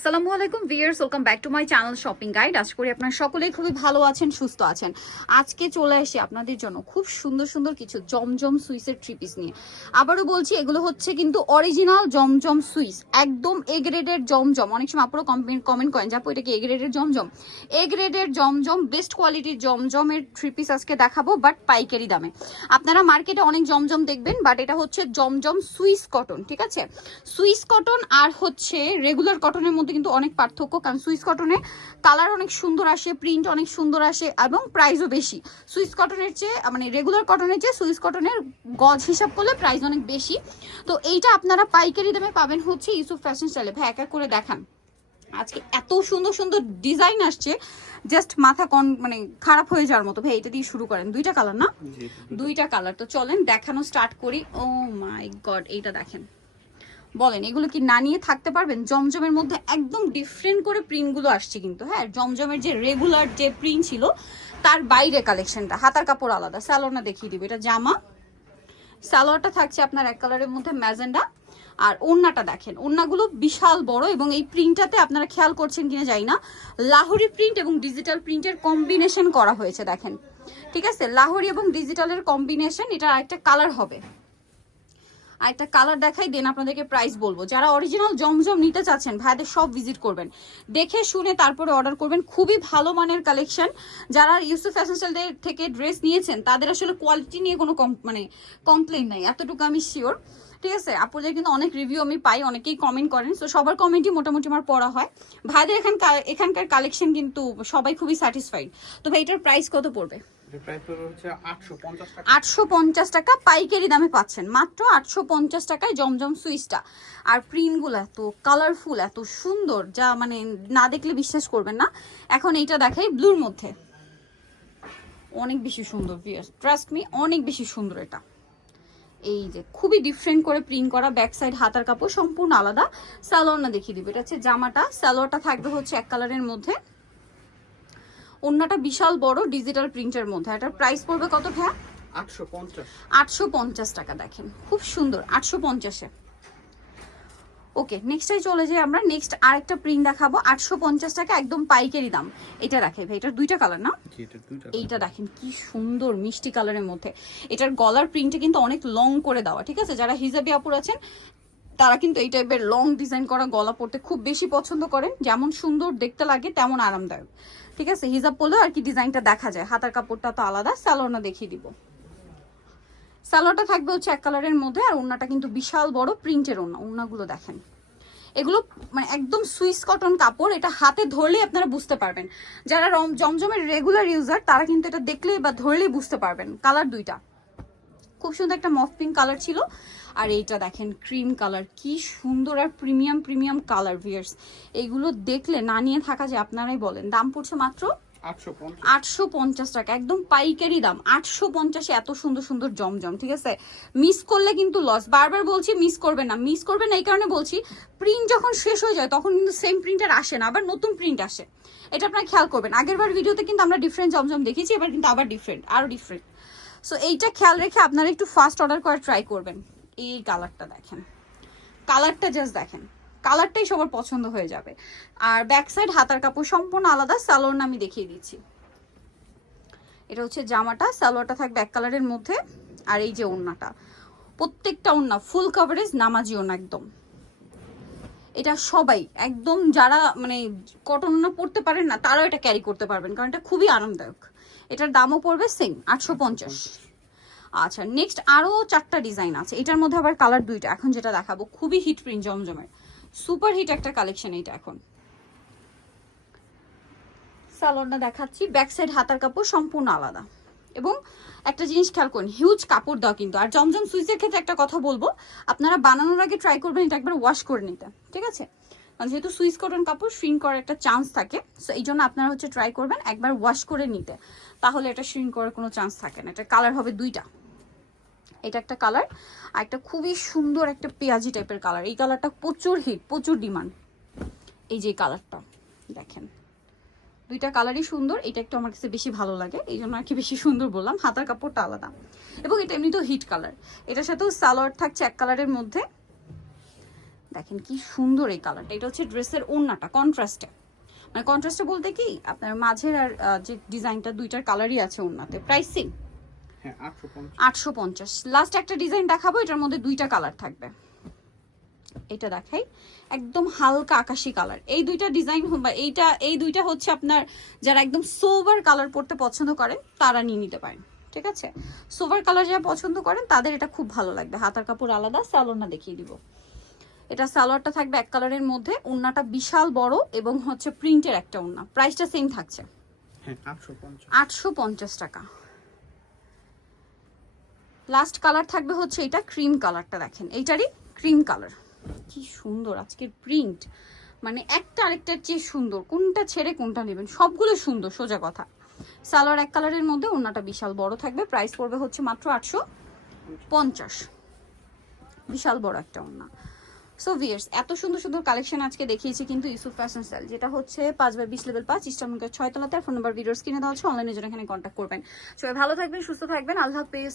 আসসালামু আলাইকুম viewers welcome back to my channel shopping guide. আশা করি আপনারা সকলেই খুবই ভালো আছেন, সুস্থ আছেন। আজকে চলে এসে আপনাদের জন্য খুব সুন্দর সুন্দর কিছু জমজম সুইসের থ্রি পিস নিয়ে। আবারও বলছি, এগুলো হচ্ছে কিন্তু অরিজিনাল জমজম সুইস, একদম এ গ্রেডের জমজম। অনেক সময় আপনারা কমেন্ট কমেন্ট করেন যাপো এটা কি এ গ্রেডের জমজম? এ গ্রেডের জমজম বেস্ট কোয়ালিটির জমজমের থ্রি পিস আজকে দেখাবো বাট পাইকারি দামে। আপনারা মার্কেটে অনেক জমজম দেখবেন বাট এটা হচ্ছে জমজম সুইস কটন, ঠিক আছে? সুইস কটন আর হচ্ছে রেগুলার কটনের মধ্যে কিন্তু অনেক পার্থক্য কারণ সুইস কটনে কালার অনেক সুন্দর আসে প্রিন্ট অনেক সুন্দর আসে এবং প্রাইসও বেশি। সুইস কটনের চেয়ে মানে রেগুলার কটনের চেয়ে সুইস কটনের গজ হিসাব করলে প্রাইস অনেক বেশি। তো এইটা আপনারা পাইকারি দামে পাবেন হচ্ছে ইউসুফ ফ্যাশন স্টাইলে ভাই এক এক করে দেখান। আজকে এত সুন্দর সুন্দর ডিজাইন আসছে জাস্ট মাথা কন মানে খারাপ হয়ে যাওয়ার মতো। ভাই এটা দিয়ে শুরু করেন। দুইটা কালার না? দুইটা কালার তো চলেন দেখানো স্টার্ট করি। ও মাই গড এইটা দেখেন। বলেন, এগুলো কি না নিয়ে থাকতে পারবেন? জমজমের মধ্যে একদম ডিফারেন্ট করে প্রিন্টগুলো আসছে কিন্তু হ্যাঁ? জমজমের যে রেগুলার যে প্রিন্ট ছিল, তার বাইরে কালেকশনটা হাতার কাপড় আলাদা স্যালোনা দেখিয়ে দিবে। এটা জামা স্যালোয়ারটা থাকছে আপনার এক কালারের মধ্যে ম্যাজেন্ডা, আর ওড়নাটা দেখেন, ওড়নাগুলো বিশাল বড় এবং এই প্রিন্টটাতে আপনারা খেয়াল করছেন কিনা যাই না, লাহোরি প্রিন্ট এবং ডিজিটাল প্রিন্টের কম্বিনেশন করা হয়েছে, দেখেন। ঠিক আছে? লাহোরি এবং ডিজিটালের কম্বিনেশন এটা একটা কালার হবে। আর একটা কালার দেখাই দেন আপনাদেরকে প্রাইস বলব। যারা অরিজিনাল জমজম নিতে চাচ্ছেন, ভাইদের সব ভিজিট করবেন। দেখে শুনে তারপরে অর্ডার করবেন। খুবই ভালো মানের কালেকশন যারা ইউসুফ ফ্যাশন স্টাইল থেকে ড্রেস নিয়েছেন, তাদের আসলে কোয়ালিটি নিয়ে কোনো কম- মানে কমপ্লেন নাই, এতটুকু আমি শিওর ঠিক আছে? আপুদের কিন্তু অনেক রিভিউ আমি পাই, অনেকেই কমেন্ট করেন। তো সবার কমেন্টই মোটামুটি আমার পড়া হয়। ভাইদের এখানকার এখানকার কালেকশন কিন্তু সবাই খুবই স্যাটিসফাইড তো ভাই, এটার প্রাইস কত পড়বে? এটার প্রাইস পড়বে হচ্ছে 850 টাকা। আটশো পঞ্চাশ টাকা পাইকারি দামে পাচ্ছেন। মাত্র আটশো পঞ্চাশ টাকায় জমজম সুইচটা। আর প্রিন্টগুলো এত কালারফুল এত সুন্দর, যা মানে না দেখলে বিশ্বাস করবেন না। এখন এইটা দেখাই ব্লুর মধ্যে। অনেক বেশি সুন্দর ট্রাস্ট মি অনেক বেশি সুন্দর এটা। এই যে খুবই ডিফারেন্ট করে প্রিন্ট করা ব্যাক সাইড হাতার কাপড়, সম্পূর্ণ আলাদা। স্যালোয়ার না দেখিয়ে দিবে। এটা হচ্ছে জামাটা। স্যালোয়ারটা থাকবে হচ্ছে এক কালারের মধ্যে। অন্যটা বিশাল বড় ডিজিটাল প্রিন্টের মধ্যে। এটার প্রাইস পড়বে কত 850 আটশো পঞ্চাশ। টাকা দেখেন। খুব সুন্দর আটশো পঞ্চাশে। ওকে নেক্সটে চলে যাই আমরা। নেক্সট আরেকটা প্রিন্ট দেখাবো। আটশো পঞ্চাশ টাকা একদম পাইকারি দাম। এটা রাখে ভাই এটার দুইটা কালার না? জি এটা দুইটা এইটা দেখেন কি সুন্দর মিষ্টি কালারের মধ্যে। এটার গলার প্রিন্টে কিন্তু অনেক লং করে দেওয়া ঠিক আছে? যারা হিজাবি আপুর আছেন তারা কিন্তু এই টাইপের লং ডিজাইন করা গলা পরতে খুব বেশি পছন্দ করেন। যেমন সুন্দর দেখতে লাগে, তেমন আরামদায়ক। ঠিক আছে? হিজাব পরলেও আর কি ডিজাইনটা দেখা যায়। হাতার কাপড়টা তো আলাদা স্যালোনা দেখিয়ে দিব। স্যালোয়ারটা থাকবে হচ্ছে এক কালারের মধ্যে আর ওড়নাটা কিন্তু বিশাল বড় প্রিন্টের ওড়না। ওড়নাগুলো দেখেন। এগুলো মানে একদম সুইস কটন কাপড়। এটা হাতে ধরলেই আপনারা বুঝতে পারবেন। যারা জমজমের রেগুলার ইউজার তারা কিন্তু এটা দেখলেই বা ধরলেই বুঝতে পারবেন। কালার দুইটা। খুব সুন্দর একটা মফ পিঙ্ক কালার ছিল। আর এইটা দেখেন ক্রিম কালার কি সুন্দর আর প্রিমিয়াম প্রিমিয়াম কালার ভিয়ার্স এগুলো দেখলে না নিয়ে থাকা যায় আপনারাই বলেন। দাম পড়ছে মাত্র 850 আটশো পঞ্চাশ টাকা একদম পাইকারি দাম। আটশো পঞ্চাশে এত সুন্দর সুন্দর জমজম ঠিক আছে? মিস করলে কিন্তু লস বারবার বলছি মিস করবেন না। মিস করবেন না এই কারণে বলছি প্রিন্ট যখন শেষ হয়ে যায় তখন কিন্তু সেম প্রিন্টার আসে না আবার নতুন প্রিন্ট আসে। এটা আপনারা খেয়াল করবেন। আগের বার ভিডিওতে কিন্তু আমরা ডিফারেন্ট জমজম দেখেছি এবার কিন্তু আবার ডিফারেন্ট আরও ডিফারেন্ট সো এইটা খেয়াল রেখে আপনারা একটু ফাস্ট অর্ডার করার ট্রাই করবেন। এই কালারটা দেখেন। কালারটা জাস্ট দেখেন। কালারটাই সবার পছন্দ হয়ে যাবে। আর ব্যাক সাইড হাতার কাপড় সম্পূর্ণ আলাদা সালোয়ার আমি দেখিয়ে দিচ্ছি। এটা হচ্ছে জামাটা স্যালোয়ারটা থাকবে এক কালারের মধ্যে। আর এই যে ওড়নাটা। প্রত্যেকটা ওড়না ফুল কাভারেজ নামাজি ওড়না একদম। এটা সবাই, একদম যারা মানে কটন ওড়না পরতে পারেন না, তারাও এটা ক্যারি করতে পারবেন। কারণ এটা খুবই আরামদায়ক। এটার দামও পড়বে সেম আটশো পঞ্চাশ। আচ্ছা নেক্সট আরও চারটা ডিজাইন আছে। এটার মধ্যে আবার কালার দুইটা। এখন যেটা দেখাবো, খুবই হিট প্রিন্ট জমজমের সুপার হিট একটা কালেকশন এটা এখন। সালোয়ারটা দেখাচ্ছি। ব্যাক সাইড হাতার কাপড় সম্পূর্ণ আলাদা। এবং একটা জিনিস খেয়াল করুন হিউজ কাপড় দাও কিন্তু। আর জমজম সুইচের ক্ষেত্রে একটা কথা বলব, আপনারা বানানোর আগে ট্রাই করবেন, এটা একবার ওয়াশ করে নিতে। ঠিক আছে? যেহেতু সুইস কটন কাপড় শ্রিং করার একটা চান্স থাকে সো এই জন্য আপনারা হচ্ছে ট্রাই করবেন একবার ওয়াশ করে নিতে। তাহলে এটা শ্রিং করার কোনো চান্স থাকে না। এটা কালার হবে দুইটা। এটা একটা কালার আর একটা খুবই সুন্দর একটা পেঁয়াজি টাইপের কালার এই কালারটা প্রচুর হিট প্রচুর ডিমান্ড এই যে কালারটা দেখেন। দুইটা কালারই সুন্দর, এটা একটু আমার কাছে বেশি ভালো লাগে, এই জন্য আর কি বেশি সুন্দর বললাম। হাতার কাপড়টা আলাদা। এবং এটা এমনিতেও হিট কালার এটার সাথেও সালোয়ার থাকছে এক কালারের মধ্যে। দেখেন কি সুন্দর এই কালারটা এটা হচ্ছে ড্রেসের ওড়নাটা কন্ট্রাস্টে মানে কন্ট্রাস্টে বলতে কি আপনার মাঝের আর যে ডিজাইনটা দুইটার কালারই আছে ওড়নাতে। প্রাইসিং হ্যাঁ আটশো পঞ্চাশ। লাস্ট একটা ডিজাইন দেখাবো এটার মধ্যে দুইটা কালার থাকবে। এটা দেখাই। একদম হালকা আকাশি কালার এই দুইটা ডিজাইন বা এইটা এই দুইটা হচ্ছে আপনার যারা একদম সোভার কালার পড়তে পছন্দ করেন তারা নিয়ে নিতে পারেন। ঠিক আছে? সোভার কালার যারা পছন্দ করেন তাদের এটা খুব ভালো লাগবে। হাতার কাপড় আলাদা স্যালোনা দেখিয়ে দিব। এটা সালোয়ারটা থাকবে এক কালারের মধ্যে ওড়নাটা বিশাল বড় এবং হচ্ছে প্রিন্টের একটা ওড়না প্রাইসটা সেম থাকছে। হ্যাঁ আটশো পঞ্চাশ। টাকা। লাস্ট কালার থাকবে হচ্ছে এটা ক্রিম কালারটা দেখেন। এইটারই ক্রিম কালার কি সুন্দর আজকের প্রিন্ট মানে একটা আরেকটার চেয়ে সুন্দর। কোনটা ছেড়ে কোনটা নেবেন? সবগুলো সুন্দর সোজা কথা। সালোয়ার এক কালারের মধ্যে ওনাটা বিশাল বড় থাকবে। প্রাইস পড়বে হচ্ছে মাত্র আটশো পঞ্চাশ। বিশাল বড় একটা ওনা সো ভিয়ার্স এত সুন্দর সুন্দর কালেকশন আজকে দেখিয়েছি কিন্তু ইউসুফ ফ্যাশন স্টাইল যেটা হচ্ছে পাঁচ বাই বিশ লেভেল পাঁচ ছয় তলাতে ফোন নাম্বার ভিডিওস কিনে দেওয়া হচ্ছে অনলাইনে জন্য এখানে কন্ট্যাক্ট করবেন। সবাই ভালো থাকবেন, সুস্থ থাকবেন, আল্লাহ হাফেজ।